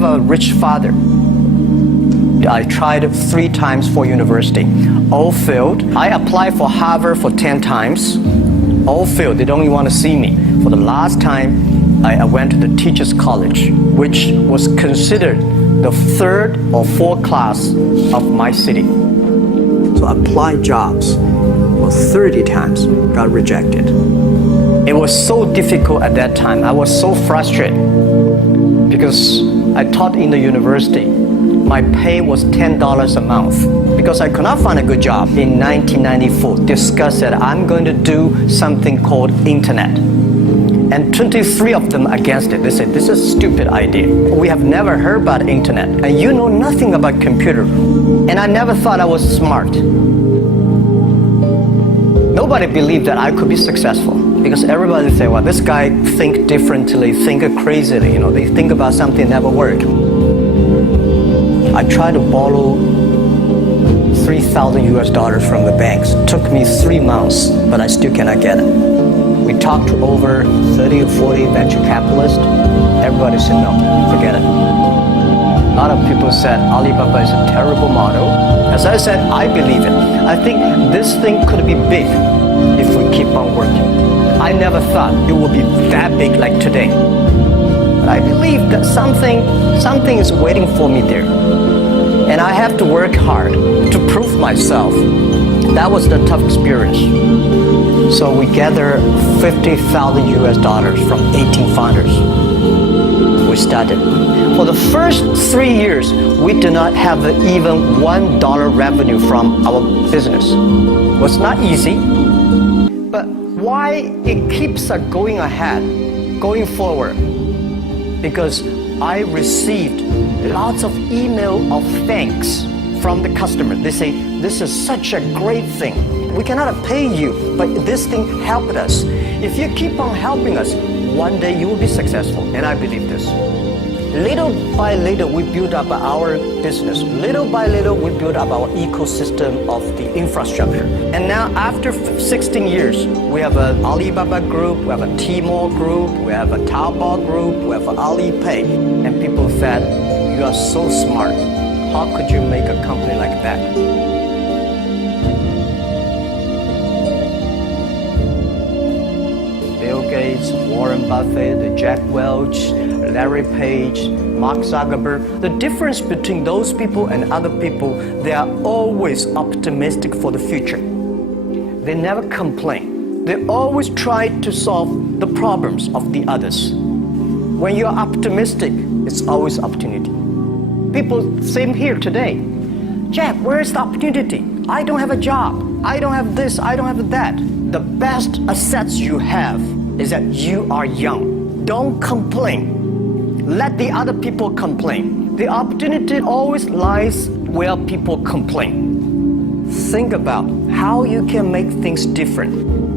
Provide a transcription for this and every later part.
have a rich father. I tried 3 times for university. All failed. I applied for Harvard for 10 times. All failed. They don't even want to see me. For the last time, I went to the teachers' college, which was considered the 3rd or 4th class of my city. So I applied jobs for 30 times, got rejected. It was so difficult at that time. I was so frustrated because I taught in the university. My pay was $10 a month because I could not find a good job. In 1994, discussed that I'm going to do something called internet. And 23 of them against it. They said, this is a stupid idea. We have never heard about internet. And you know nothing about computer. And I never thought I was smart. Nobody believed that I could be successful. Because everybody say, well, this guy think differently, think crazily. They think about something never work. I tried to borrow $3,000 from the banks. It took me 3 months, but I still cannot get it. We talked to over 30 or 40 venture capitalists. Everybody said, no, forget it. A lot of people said Alibaba is a terrible model. As I said, I believe it. I think this thing could be big if we keep on working. I never thought it would be that big like today. But I believe that something is waiting for me there. And I have to work hard to prove myself. That was the tough experience. So we gathered $50,000 from 18 founders. We started. For the first 3 years, we did not have even $1 revenue from our business. It was not easy, but why it keeps going ahead, going forward? Because I received lots of email of thanks from the customer. They say, this is such a great thing. We cannot pay you, but this thing helped us. If you keep on helping us, one day you will be successful. And I believe this. Little by little, we build up our business. Little by little, we build up our ecosystem of the infrastructure. And now, after 16 years, we have an Alibaba group, we have a Tmall group, we have a Taobao group, we have Alipay. And people said, you are so smart. How could you make a company like that? Bill Gates, Warren Buffett, the Jack Welch, Larry Page, Mark Zuckerberg. The difference between those people and other people, they are always optimistic for the future. They never complain. They always try to solve the problems of the others. When you're optimistic, it's always opportunity. People same here today. Jack, where's the opportunity? I don't have a job. I don't have this, I don't have that. The best assets you have is that you are young. Don't complain. Let the other people complain. The opportunity always lies where people complain. Think about how you can make things different.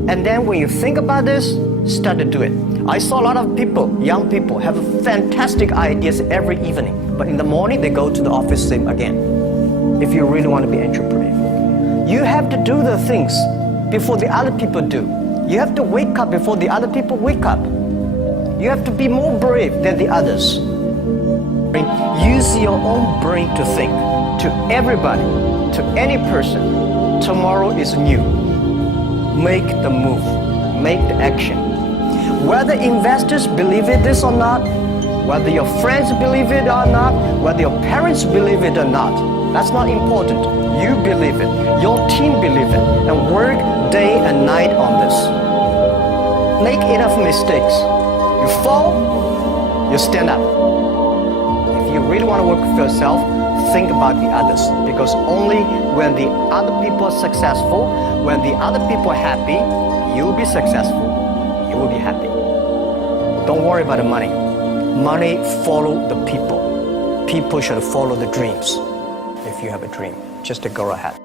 And then when you think about this, start to do it. I saw a lot of people, young people, have fantastic ideas every evening. But in the morning, they go to the office same again. If you really want to be an entrepreneur, you have to do the things before the other people do. You have to wake up before the other people wake up. You have to be more brave than the others. Use your own brain to think. To everybody, to any person, tomorrow is new. Make the move, make the action. Whether investors believe it this or not, whether your friends believe it or not, whether your parents believe it or not, that's not important. You believe it, your team believe it, and work day and night on this. Make enough mistakes. You fall, you stand up. If you really want to work for yourself, think about the others. Because only when the other people are successful, when the other people are happy, you'll be successful, you will be happy. Don't worry about the money. Money follow the people. People should follow the dreams. If you have a dream, just to go ahead.